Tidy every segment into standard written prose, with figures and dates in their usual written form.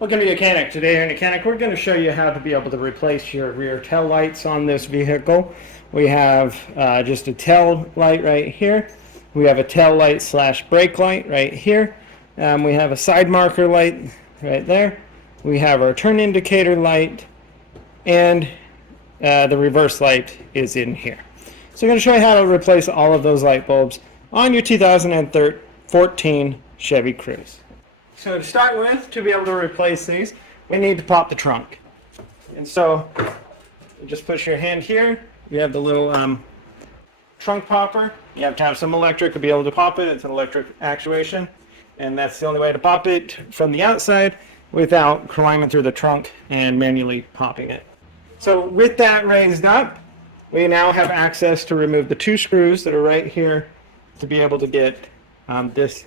Welcome to YOUCANIC. Today in YOUCANIC we're going to show you how to be able to replace your rear tail lights on this vehicle. We have just a tail light right here. We have a tail light slash brake light right here. We have a side marker light right there. We have our turn indicator light, and the reverse light is in here. So I'm going to show you how to replace all of those light bulbs on your 2014 Chevy Cruze. So to start with, to be able to replace these, we need to pop the trunk. And so you just push your hand here. You have the little trunk popper. You have to have some electric to be able to pop it. It's an electric actuation. And that's the only way to pop it from the outside without climbing through the trunk and manually popping it. So with that raised up, we now have access to remove the two screws that are right here to be able to get this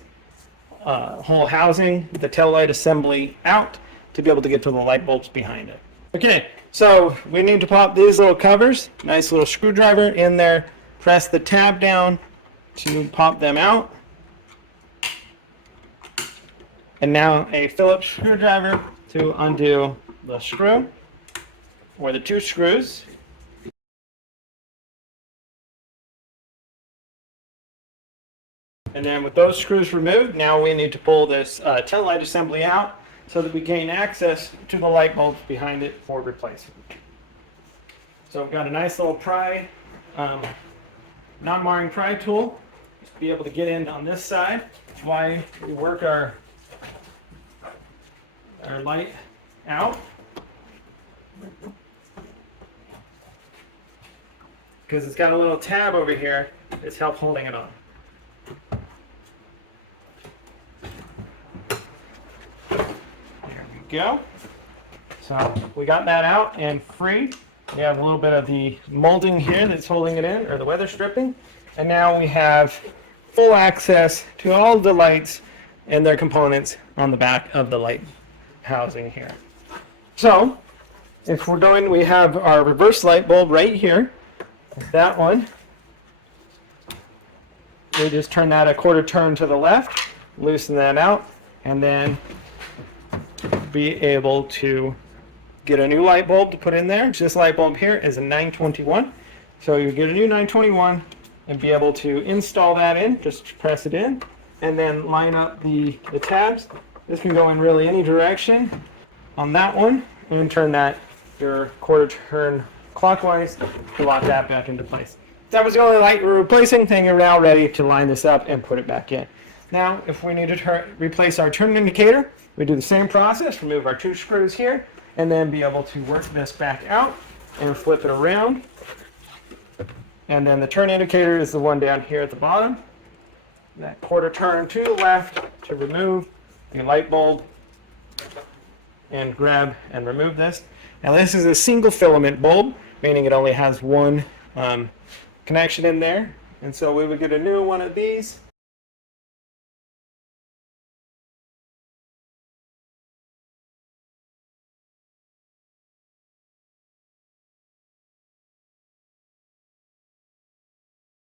whole housing, the tail light assembly out to be able to get to the light bulbs behind it. Okay, so we need to pop these little covers, nice little screwdriver in there, press the tab down to pop them out. And now a Phillips screwdriver to undo the screw, or the two screws. And then with those screws removed, now we need to pull this tail light assembly out so that we gain access to the light bulbs behind it for replacement. So we've got a nice little pry, non-marring pry tool to be able to get in on this side. That's why we work our light out, because it's got a little tab over here that's help holding it on. Go. So we got that out and free. We have a little bit of the molding here that's holding it in, or the weather stripping. And now we have full access to all the lights and their components on the back of the light housing here. So if we're going, we have our reverse light bulb right here. That one. We just turn that a quarter turn to the left, loosen that out, and then be able to get a new light bulb to put in there. This light bulb here is a 921. So you get a new 921 and be able to install that in, just press it in, and then line up the tabs. This can go in really any direction on that one, and turn that your quarter turn clockwise to lock that back into place. That was the only light we're replacing. Thing are now ready to line this up and put it back in. Now, if we need to replace our turn indicator, we do the same process, remove our two screws here, and then be able to work this back out and flip it around. And then the turn indicator is the one down here at the bottom. That quarter turn to the left to remove the light bulb and grab and remove this. Now this is a single filament bulb, meaning it only has one connection in there. And so we would get a new one of these